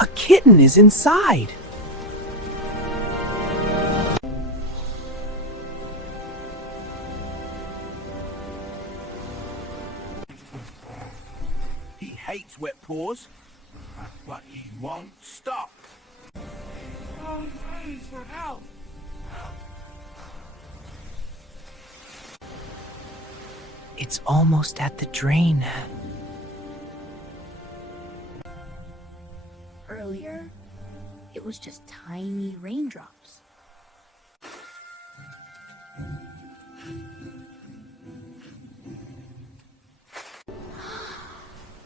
A kitten is inside. He hates wet paws, but he won't stop. Oh, please, for help. It's almost at the drain. Earlier, it was just tiny raindrops.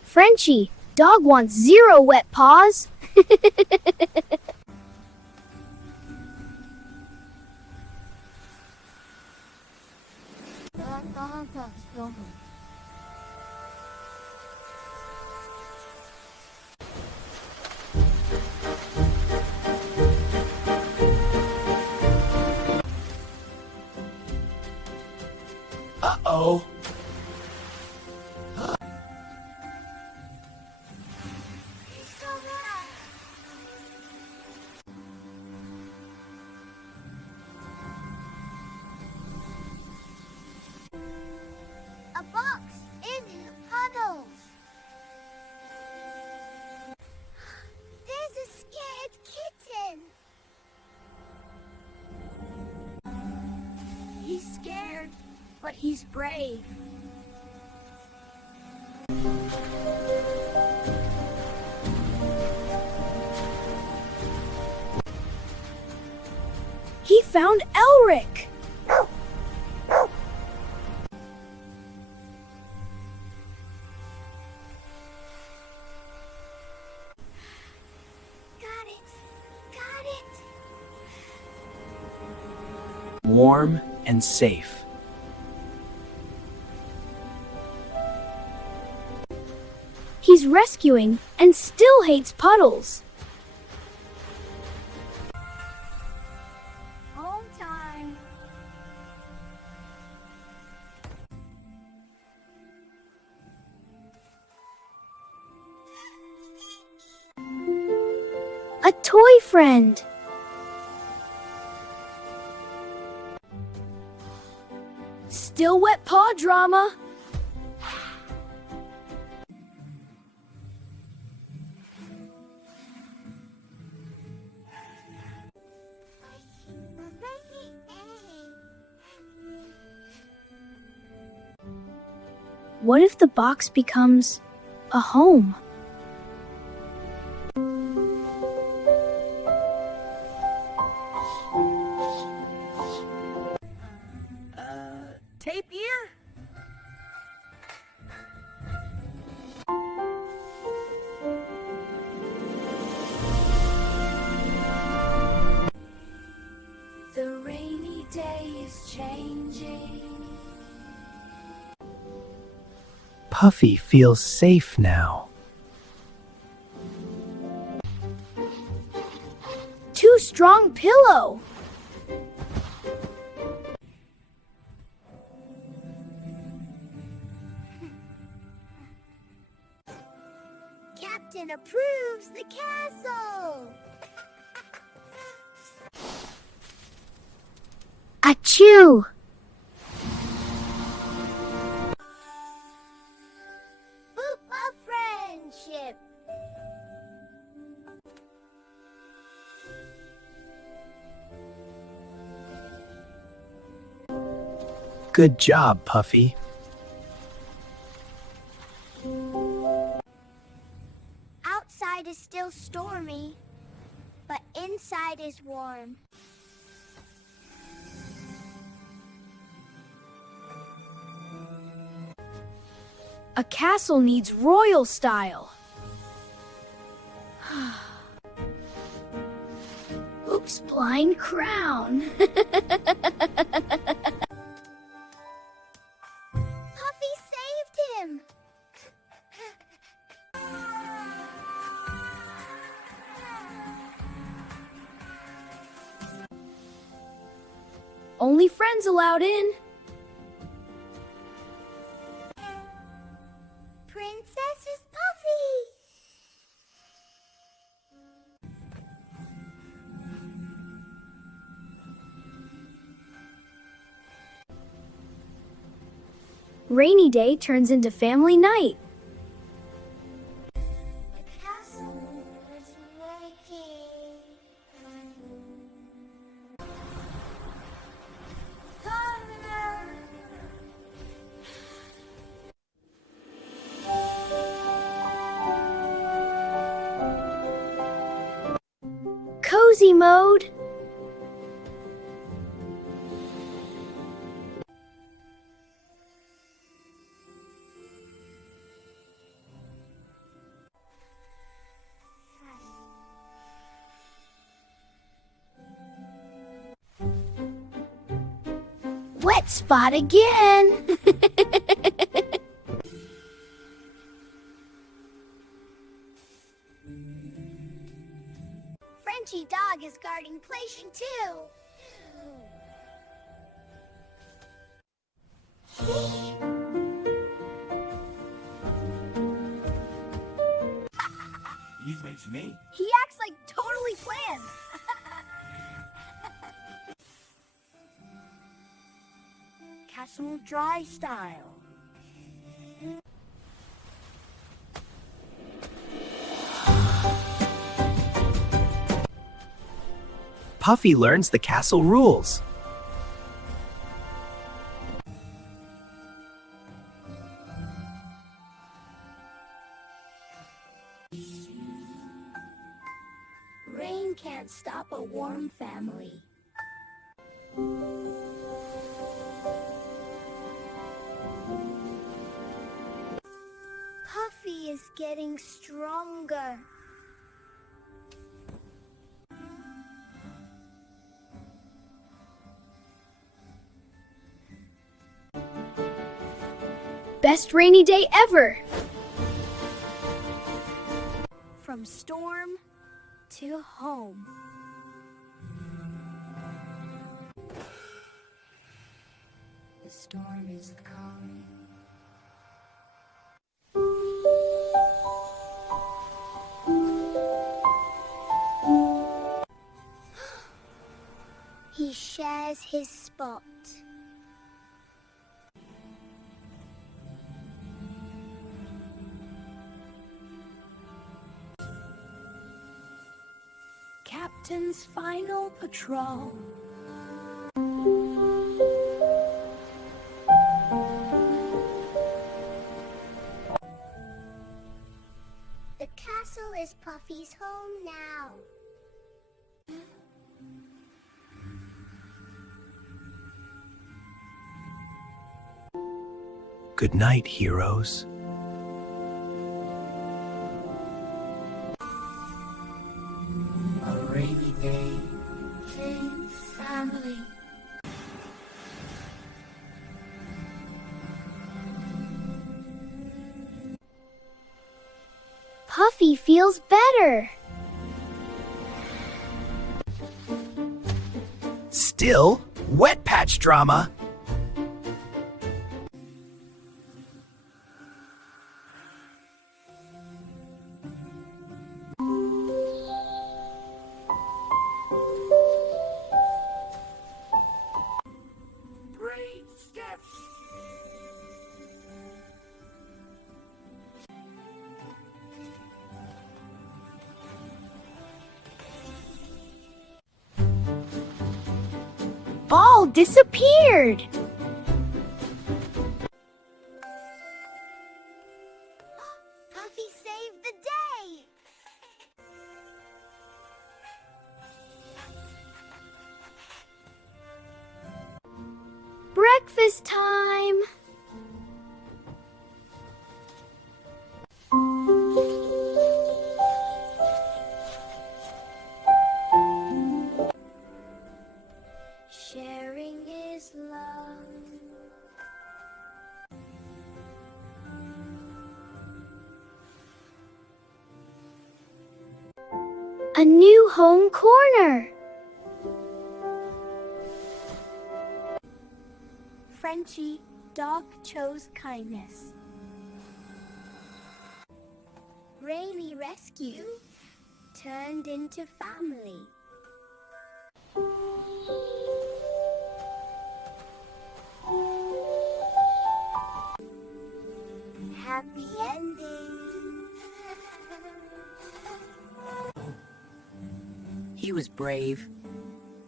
Frenchie, dog wants 0 wet paws. Uh-oh. A box in puddles. There's a scared kitten. He's scared, but he's brave. He found Elric. Got it. Got it. Warm and safe. He's rescuing and still hates puddles. Home time. A toy friend. Still wet paw drama. What if the box becomes a home? Tape ear? The rainy day is changing. Puffy feels safe now. Too strong pillow. Captain approves the castle. Achoo! Boop of friendship. Good job, Puffy. Outside is still stormy, but inside is warm. A castle needs royal style. Oops, blind crown. Puffy saved him. Only friends allowed in. Princess is Puffy. Rainy day turns into family night. The castle is making. Thunder! Cozy mode. Wet spot again. Frenchie dog is guarding Plation too. You mention me. He acts like totally planned. Castle dry style. Puffy learns the castle rules. Rain can't stop a warm family. Puffy is getting stronger. Best rainy day ever. From storm to home. The storm is coming. He shares his spot. Captain's final patrol. The castle is Puffy's home now. Good night, heroes. A rainy day. King family. Puffy feels better. Still, wet patch drama. Great steps. Ball disappeared. Puffy saved the day. Breakfast time. Sharing is love. A new home corner. Frenchie, dog chose kindness. Rainy rescue turned into family. He was brave,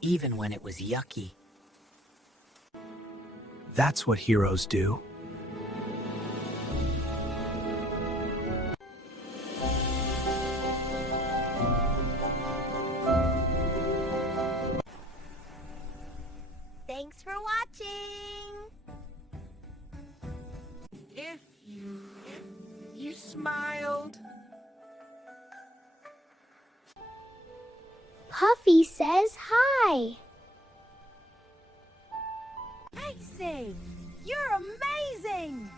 even when it was yucky. That's what heroes do. Thanks for watching. If you smiled. Puffy says hi. Casey, you're amazing!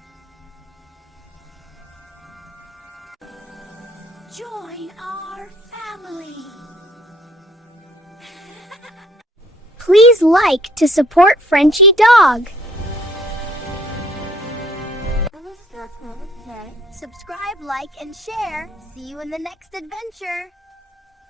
Join our family. Please like to support Frenchie Dog. Subscribe, like, and share. See you in the next adventure.